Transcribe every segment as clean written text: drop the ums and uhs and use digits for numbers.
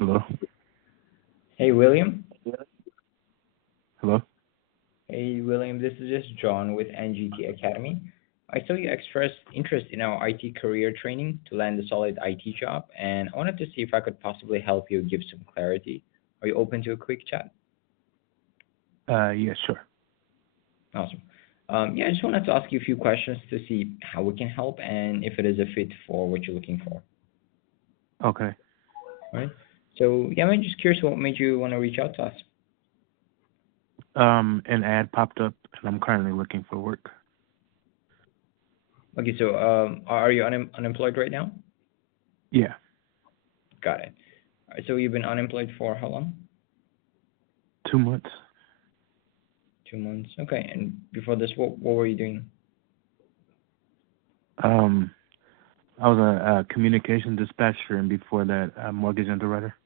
Hello? Hey, William. Hello? Hey, William. This is just John with NGT Academy. I saw you expressed interest in our IT career training to land a solid IT job, and I wanted to see if I could possibly help you give some clarity. Are you open to a quick chat? Yeah, sure. Awesome. Yeah, I just wanted to ask you a few questions to see how we can help and if it is a fit for what you're looking for. Okay. Right? So, yeah, I'm just curious what made you want to reach out to us. An ad popped up, and I'm currently looking for work. Okay, so are you unemployed right now? Yeah, Got it. All right, so you've been unemployed for how long? 2 months. 2 months. Okay. And before this, what were you doing? Um, I was a communication dispatcher, and before that, a mortgage underwriter.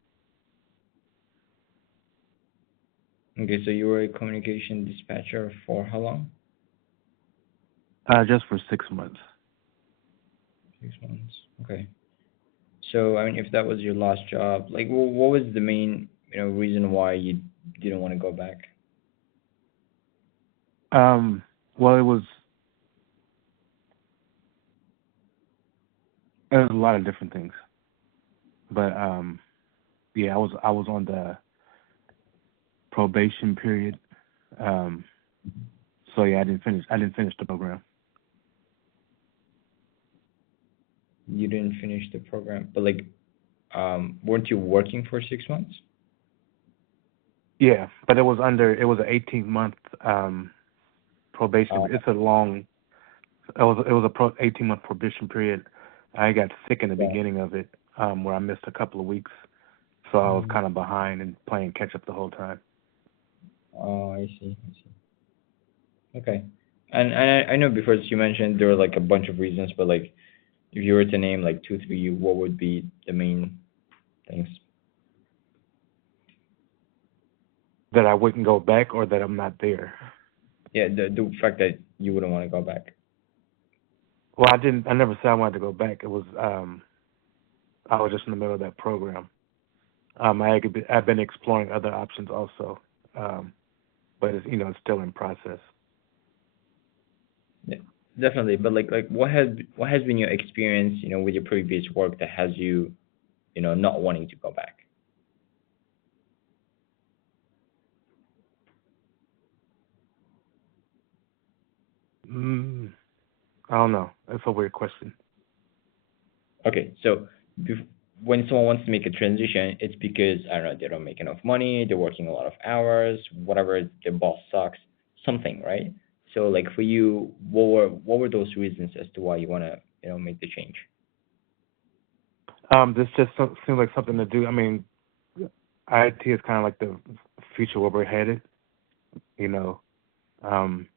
Okay, so you were a communication dispatcher for how long? Just for 6 months. 6 months. Okay. So I mean, if that was your last job, like, what was the main, reason why you didn't want to go back? Um, well, it was a lot of different things, but yeah, I was on the probation period. Um, so yeah, I didn't finish the program. You didn't finish the program, but like, weren't you working for 6 months? Yeah, but it was an 18-month probation. Uh, It's a long. It was a 18-month probation period. I got sick in the yeah. beginning of it, where I missed a couple of weeks, so I was Mm. kind of behind and playing catch up the whole time. Oh, I see. I see. Okay. And I know before you mentioned there were like a bunch of reasons, but like, if you were to name like two, three, what would be the main things? That I wouldn't go back, or that I'm not there. Yeah, the fact that you wouldn't want to go back. Well, I didn't. I never said I wanted to go back. It was I was just in the middle of that program. I've been exploring other options also, um, but it's still in process. Yeah, definitely. But like what has been your experience, with your previous work that has you, not wanting to go back? Mm, I don't know. That's a weird question. Okay, so when someone wants to make a transition, it's because I don't know they don't make enough money, they're working a lot of hours, whatever, their boss sucks, something, right? So like for you, what were those reasons as to why you want to make the change? This just seems like something to do. I mean, IT is kind of like the future where we're headed. You know, um,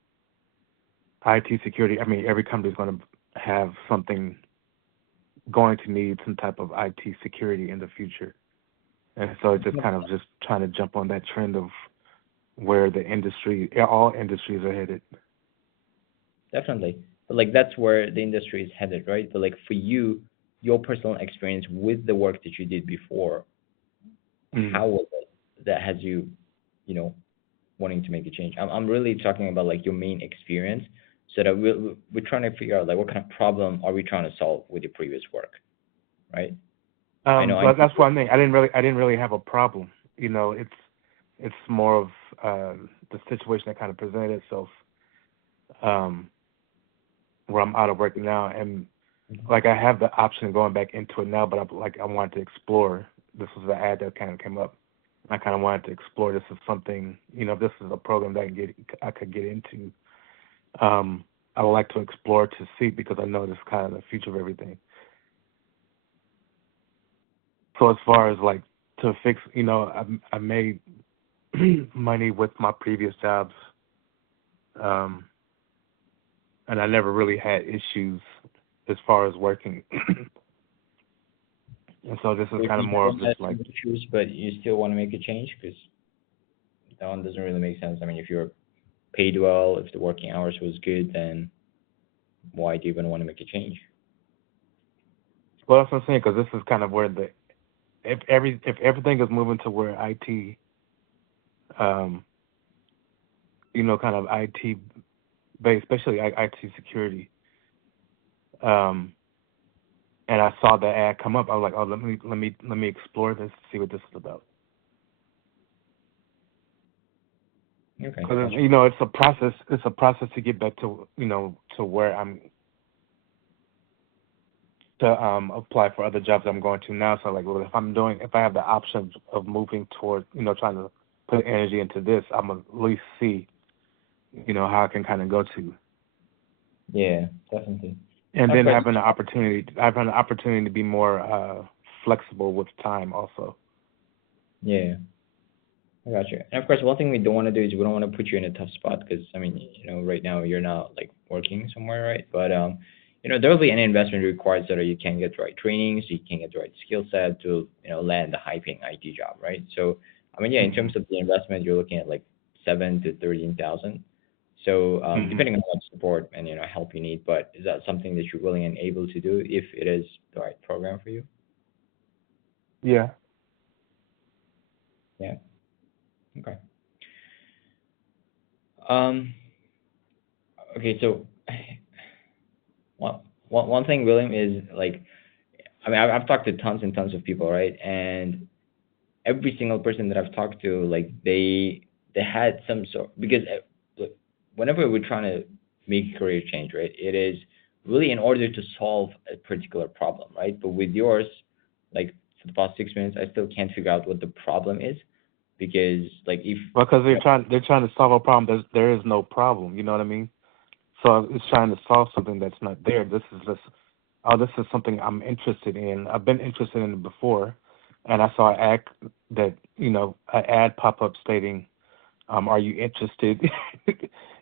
IT security. I mean, every company is going to have something, going to need some type of IT security in the future, and so it's just kind of just trying to jump on that trend of where all industries are headed. Definitely. But like that's where the industry is headed, right? But like for you, your personal experience with the work that you did before, Mm. how was it that has you, you know, wanting to make a change? I'm really talking about like your main experience, so that we're trying to figure out like what kind of problem are we trying to solve with your previous work, right? I know I Well, that's what I mean. I didn't really have a problem. It's more of the situation that kind of presented itself, um, where I'm out of work now, and like I have the option of going back into it now, but I wanted to explore. This was the ad that kind of came up. I kind of wanted to explore this as something. If this is a program that I could get into. I would like to explore to see, because I know this is kind of the future of everything. So as far as like to fix, I made money with my previous jobs, um, and I never really had issues as far as working. And so this is you kind of more of never just had like, some issues, but you still want to make a change because that one doesn't really make sense. I mean, if you're paid well, if the working hours was good, then why do you even want to make a change? well, that's what I'm saying, because this is kind of where if everything is moving to where IT, um, kind of IT based, especially IT security, um, and I saw the ad come up, I was like, oh, let me explore this, see what this is about. Okay, Because gotcha. it's a process. It's a process to get back to to where I'm to apply for other jobs I'm going to now. So like, well, if I have the option of moving toward trying to put energy into this, I'm at least see how I can kind of go to, Yeah, definitely. and Of then course. having an opportunity to be more flexible with time also. Yeah, I got you. And of course, one thing we don't want to do is we don't want to put you in a tough spot because I mean, right now you're not like working somewhere, right? But there will be an investment required so that you can get the right training, so you can get the right skill set to land a high-paying IT job, right? So I mean, yeah, in Hmm. terms of the investment, you're looking at like 7 to 13,000. So Hmm. depending on how much support and help you need, but is that something that you're willing and able to do if it is the right program for you? Yeah. Yeah. Okay. Um. Okay. So one thing, William, is like, I mean, I've talked to tons and tons of people, right? And every single person that I've talked to, like, they had some sort, because look, whenever we're trying to make a career change, right, it is really in order to solve a particular problem, right? But with yours, like for the past 6 minutes, I still can't figure out what the problem is because, like, if Because you they're trying to solve a problem. There is no problem. You know what I mean? So it's trying to solve something that's not there. This is just, oh, this is something I'm interested in. I've been interested in it before, and I saw an ad pop up stating, "Are you interested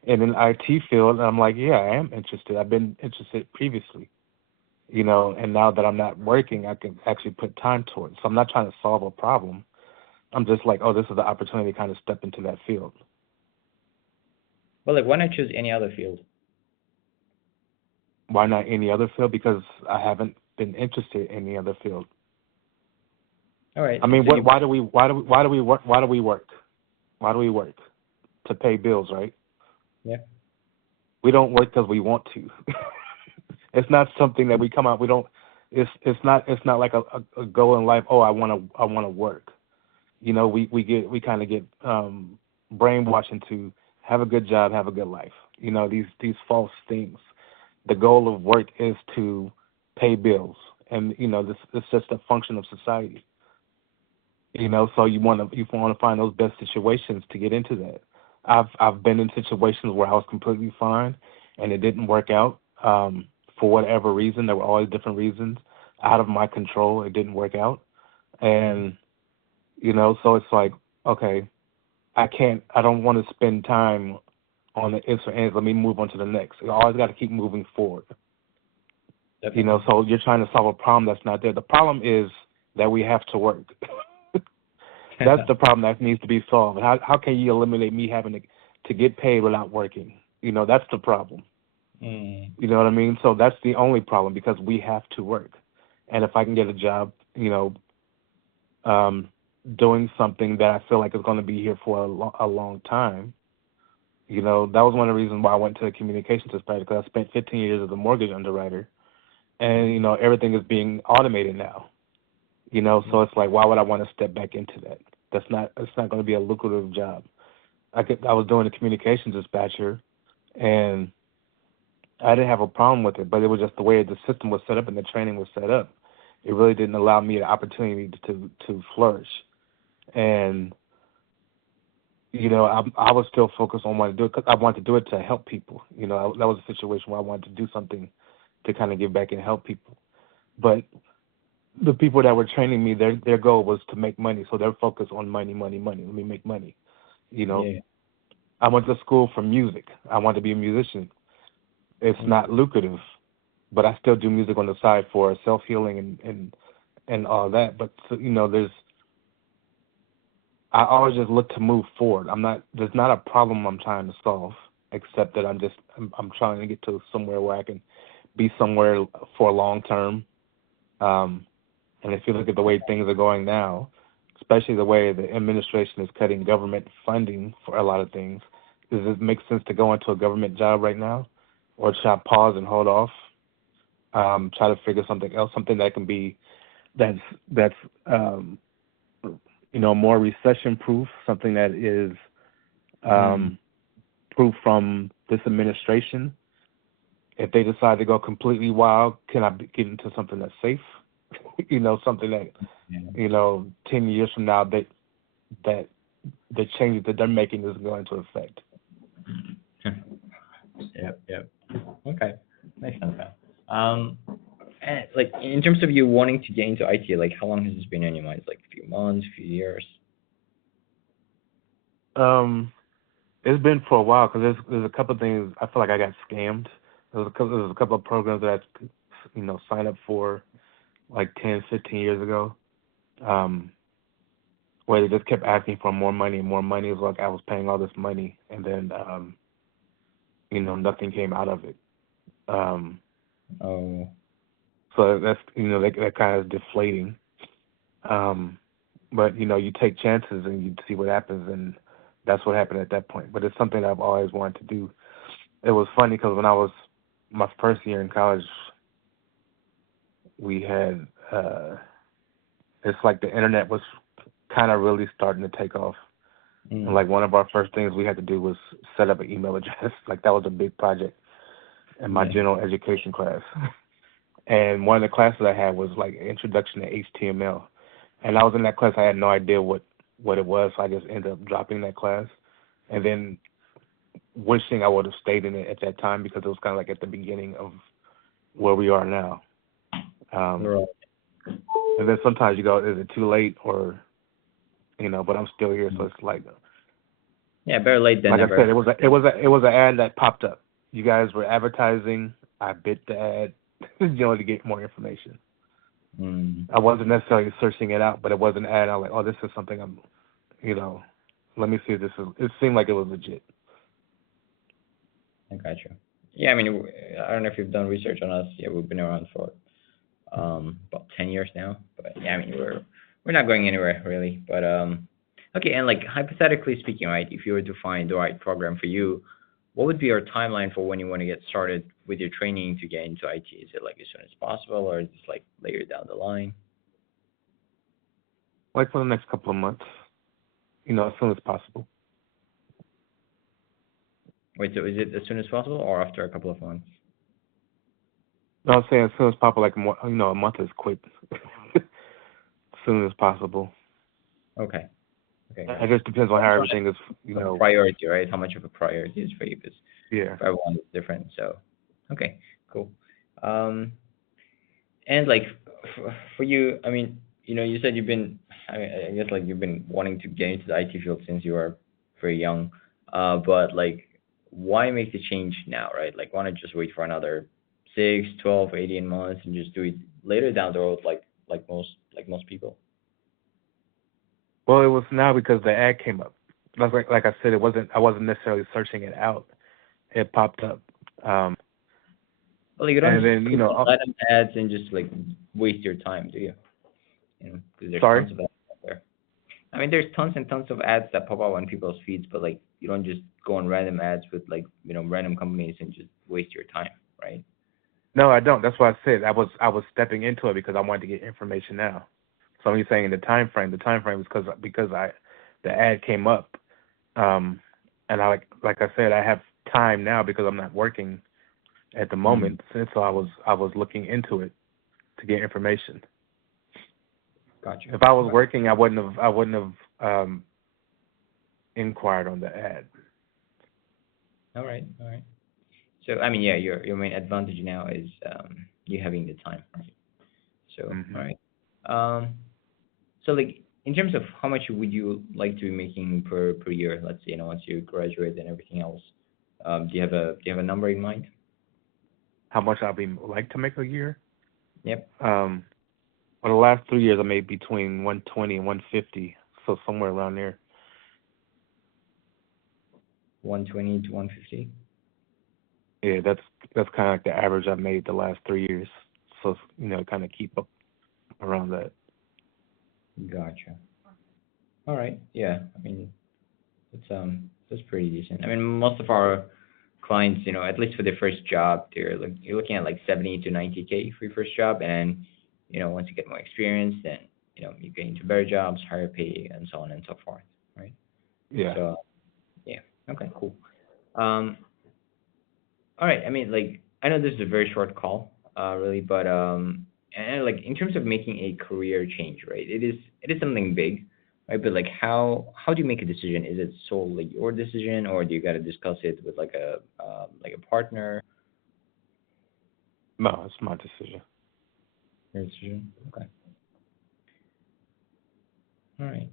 in an IT field?" And I'm like, "Yeah, I am interested. I've been interested previously, and now that I'm not working, I can actually put time towards it. So I'm not trying to solve a problem. I'm just like, oh, this is the opportunity to kind of step into that field. well, like, why not choose any other field? Why not any other field? Because I haven't been interested in any other field. All right, I mean, so you, why do we work? Why do we work? Why do we work? To pay bills, right? yeah. We don't work because we want to. It's not something that we come out. We don't. It's not like a goal in life. Oh, I want to work. We kind of get brainwashed into have a good job, have a good life. These false things. The goal of work is to pay bills, and this it's just a function of society. So you want to find those best situations to get into that. I've been in situations where I was completely fine and it didn't work out, for whatever reason. There were always different reasons out of my control. It didn't work out, and so it's like, okay, I don't want to spend time on the ifs or ands. Let me move on to the next. You always got to keep moving forward. Definitely. So you're trying to solve a problem that's not there. The problem is that we have to work. That's the problem that needs to be solved. How can you eliminate me having to get paid without working? That's the problem. Mm. You know what I mean? So that's the only problem because we have to work. And if I can get a job, um, doing something that I feel like is going to be here for a long time, that was one of the reasons why I went to the communications society because I spent 15 years as a mortgage underwriter, and everything is being automated now. So it's like, why would I want to step back into that? It's not going to be a lucrative job. I was doing a communications dispatcher, and I didn't have a problem with it, but it was just the way the system was set up and the training was set up. It really didn't allow me the opportunity to flourish. And I was still focused on wanting to do it because I wanted to do it to help people. That was a situation where I wanted to do something to kind of give back and help people. But the people that were training me, their goal was to make money, so they're focused on money, money, money. Let me make money. You know, Yeah. I went to school for music. I wanted to be a musician. It's Mm. not lucrative, but I still do music on the side for self healing and all that. But so, I always just look to move forward. There's not a problem I'm trying to solve, except that I'm trying to get to somewhere where I can be somewhere for long term, um, And if you look at the way things are going now, especially the way the administration is cutting government funding for a lot of things, does it make sense to go into a government job right now, or should I pause and hold off, try to figure something else, something that can be that's that's um, more recession proof, something that is Mm. proof from this administration. If they decide to go completely wild, can I get into something that's safe? Something that Yeah. 10 years from now that the changes that they're making is going to affect. Yep. Yep. Okay. Makes sense. Man. Um, and like in terms of you wanting to get into IT, like how long has this been in your mind? Like a few months, few years? Um, it's been for a while because there's a couple of things I feel like I got scammed. There's a couple of programs that I signed up for like 10, 15 years ago. Um, where they just kept asking for more money and more money. It was like I was paying all this money, and then nothing came out of it. Um, Oh. so that's that kind of deflating. Um, but you take chances and you see what happens, and that's what happened at that point. But it's something that I've always wanted to do. It was funny because when I was my first year in college, we had it's like the internet was kind of really starting to take off. And Mm. like one of our first things we had to do was set up an email address. Like that was a big project in my Yeah. general education class. And one of the classes I had was like introduction to HTML. And I was in that class, I had no idea what it was, so I just ended up dropping that class. And then wishing I would have stayed in it at that time because it was kind of like at the beginning of where we are now. Um, Right. and then sometimes you go, is it too late or but I'm still here, so it's Yeah, better late than like I said, never. it was an ad that popped up. You guys were advertising. I bit the ad, to get more information. Mm. I wasn't necessarily searching it out, but it was an ad. I was like, oh, this is something you know, let me see if this is. It seemed like it was legit. I got you. Yeah, I mean, I don't know if you've done research on us. Yeah, we've been around for about 10 years now. But yeah, I mean, we're not going anywhere really. But okay, and like hypothetically speaking, right? If you were to find the right program for you, what would be your timeline for when you want to get started with your training to get into IT? Is it like as soon as possible, or is it like later down the line? Like for the next couple of months, as soon as possible. Wait, so is it as soon as possible or after a couple of months? No, I'm saying as soon as possible. Like a month is quick. As soon as possible. Okay, okay, It gotcha. just depends on how Also, everything is. like a priority, right? How much of a priority is for you? Because Yeah. for everyone, it's different. So, okay, cool. Um, and like for you, I mean, you said you've been, I guess like you've been wanting to get into the IT field since you were very young. But like, why make the change now, right? Like, why not just wait for another 6, 12, 18 months and just do it later down the road, like most people? Well, it was now because the ad came up. Like I said, I wasn't necessarily searching it out. It popped up. Um, Well, you don't and just then click on random ads and just like waste your time, do you? Because there's sorry. tons of ads out there. I mean, there's tons and tons of ads that pop up on people's feeds, but like you don't just go on random ads with like random companies and just waste your time, right? No, I don't. That's why I said I was stepping into it because I wanted to get information now. So when you're saying the time frame is because the ad came up, um, and like I said, I have time now because I'm not working at the Mm, moment. And so I was looking into it to get information. got you. If I was Got working, I wouldn't have inquired on the ad. you. All right, all right. So I mean, yeah, your main advantage now is you having the time, right? So all Hmm. right. Um, so like in terms of how much would you like to be making per year? Let's say once you graduate and everything else. Do you have a number in mind? How much I'd be like to make a year? Yep. Um, for the last 3 years, I made between 120 and 150, so somewhere around there. 120 to 150. Yeah, that's kind of like the average I've made the last 3 years. So kind of keep up. around that. Gotcha. All right. Yeah. I mean, that's pretty decent. I mean, most of our clients, at least for their first job, you're looking at like 70 to 90K for your first job, and once you get more experience, then you get into better jobs, higher pay, and so on and so forth, right? Yeah. So yeah. Okay. Cool. Um. All right. I mean, like, I know this is a very short call, really, but and like in terms of making a career change, right? It is something big, right? But like, how do you make a decision? Is it solely your decision, or do you got to discuss it with like a partner? No, it's my decision. Your decision. Okay. All right.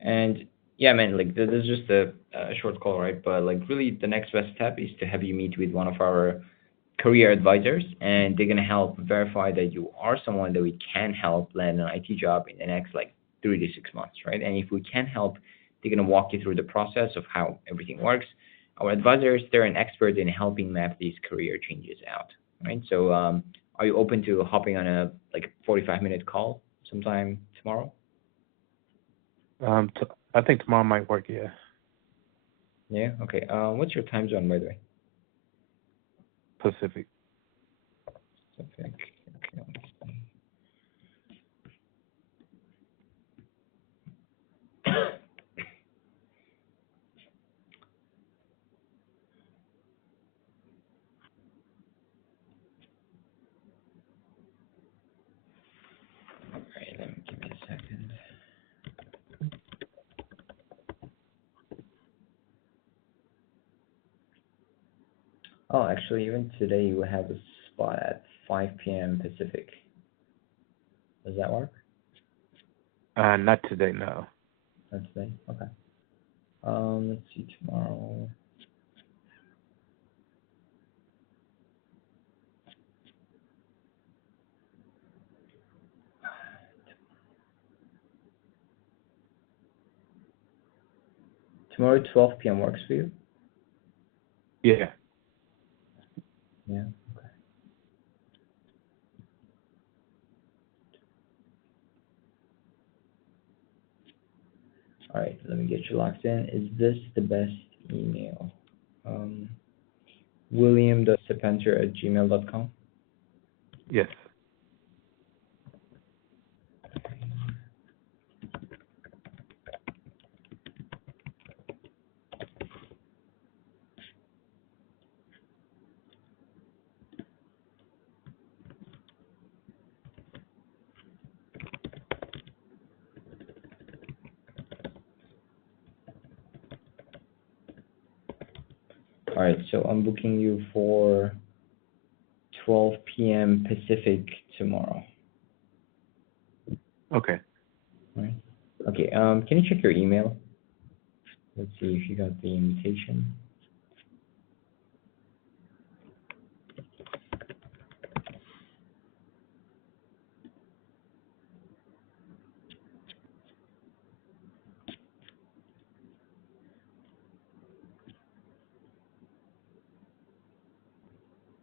And yeah, man, like this is just a short call, right? But like really, the next best step is to have you meet with one of our career advisors, and they're gonna help verify that you are someone that we can help land an IT job in the next like 3 to 6 months, right? And if we can help, they're gonna walk you through the process of how everything works. Our advisors, they're an expert in helping map these career changes out, right? So, are you open to hopping on a like 45-minute call sometime tomorrow? I think tomorrow might work. Yeah. Yeah. Okay. What's your time zone, by the way? Pacific. Pacific. Okay. Let me see. All right. Let me give me a second. Oh, actually, even today we have a spot at 5 p.m. Pacific. Does that work? Not today. No. Not today. Okay. Let's see tomorrow. Tomorrow, 12 p.m. works for you? Yeah. Yeah. Okay. All right. Let me get you locked in. Is this the best email? Um, william.sepenter@gmail.com. Yes. All right. So I'm booking you for 12 p.m. Pacific tomorrow. Okay. All right. Okay. Can you check your email? Let's see if you got the invitation.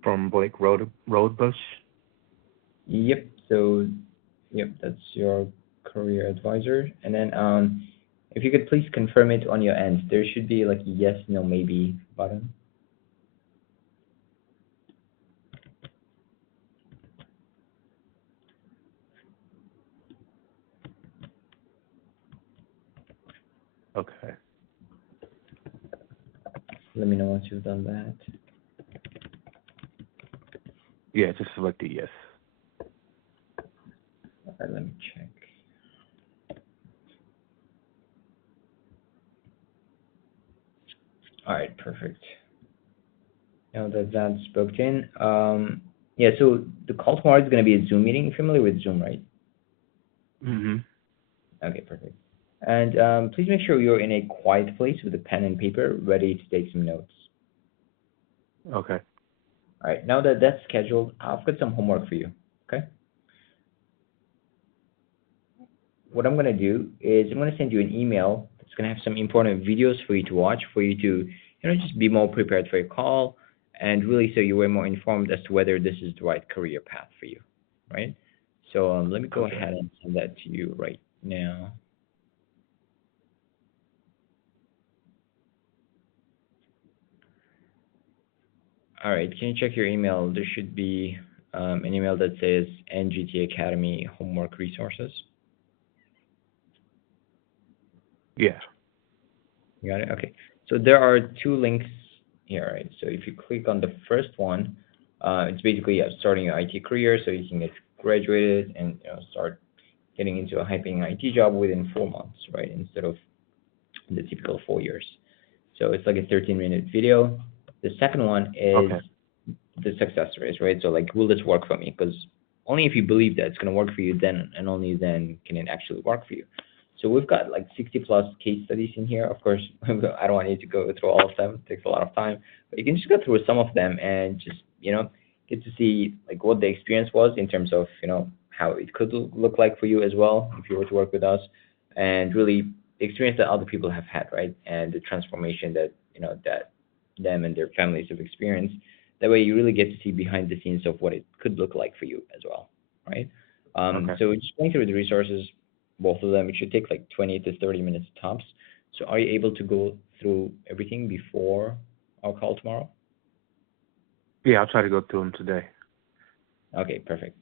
From Blake Roadbush. Yep. So, yep, that's your career advisor. And then, if you could please confirm it on your end, there should be like a yes, no, maybe button. Okay. Let me know once you've done that. Yeah. Just select the yes. All right, let me check. All right, perfect. Now that that's booked in, yeah. So the call tomorrow is going to be a Zoom meeting. You're familiar with Zoom, right? Mhm. Okay, perfect. And please make sure you're in a quiet place with a pen and paper, ready to take some notes. Okay. All right, now that that's scheduled, I've got some homework for you. Okay. What I'm gonna do is I'm gonna send you an email that's gonna have some important videos for you to watch, for you to, just be more prepared for your call, and really so you were more informed as to whether this is the right career path for you, right? So let me go Okay. ahead and send that to you right now. All right, can you check your email? There should be an email that says NGT Academy Homework Resources. Yeah. You got it? Okay. So there are two links here, right? So if you click on the first one, it's basically starting your IT career, so you can get graduated and start getting into a high-paying IT job within 4 months, right? Instead of the typical 4 years. So it's like a 13-minute video. The second one is Okay. the success rates, right? So like, will this work for me? Because only if you believe that it's going to work for you, then and only then can it actually work for you. So we've got like 60 plus case studies in here. Of course, I don't want you to go through all of them. It takes a lot of time, but you can just go through some of them and just get to see like what the experience was in terms of how it could look like for you as well if you were to work with us, and really the experience that other people have had, right? And the transformation that that them and their families have experienced. That way, you really get to see behind the scenes of what it could look like for you as well, right? Okay. So just going through the resources, both of them, it should take like 20 to 30 minutes tops. So are you able to go through everything before our call tomorrow? Yeah, I'll try to go through them today. Okay, perfect.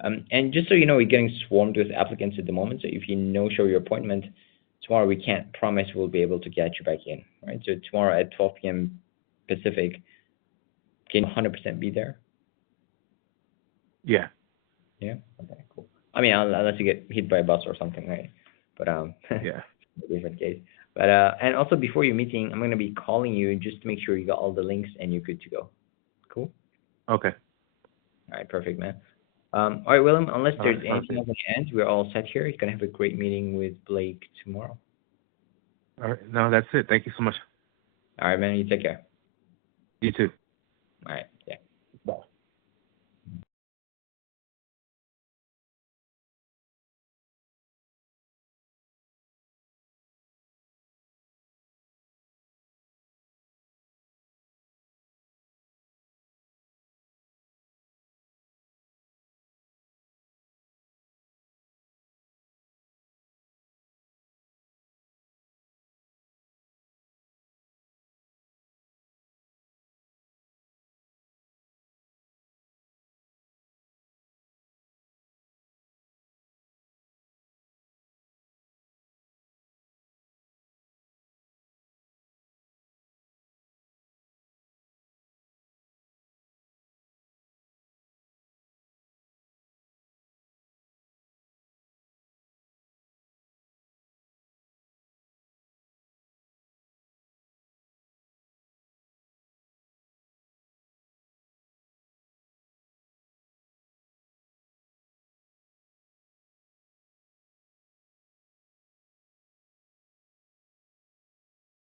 And just so you know, we're getting swarmed with applicants at the moment. So if you no-show your appointment tomorrow, we can't promise we'll be able to get you back in, right? So tomorrow at 12 p.m. Pacific, can you 100% be there? Yeah. Yeah. Okay. Cool. I mean, unless you get hit by a bus or something, right? But Yeah. a different case. But and also before your meeting, I'm gonna be calling you just to make sure you got all the links and you're good to go. Cool. Okay. All right. Perfect, man. All right, Willem. Unless All right. there's Sounds anything good. else on your end, we're all set here. You're gonna have a great meeting with Blake tomorrow. All right. No, that's it. Thank you so much. All right, man. You take care. You too. All right.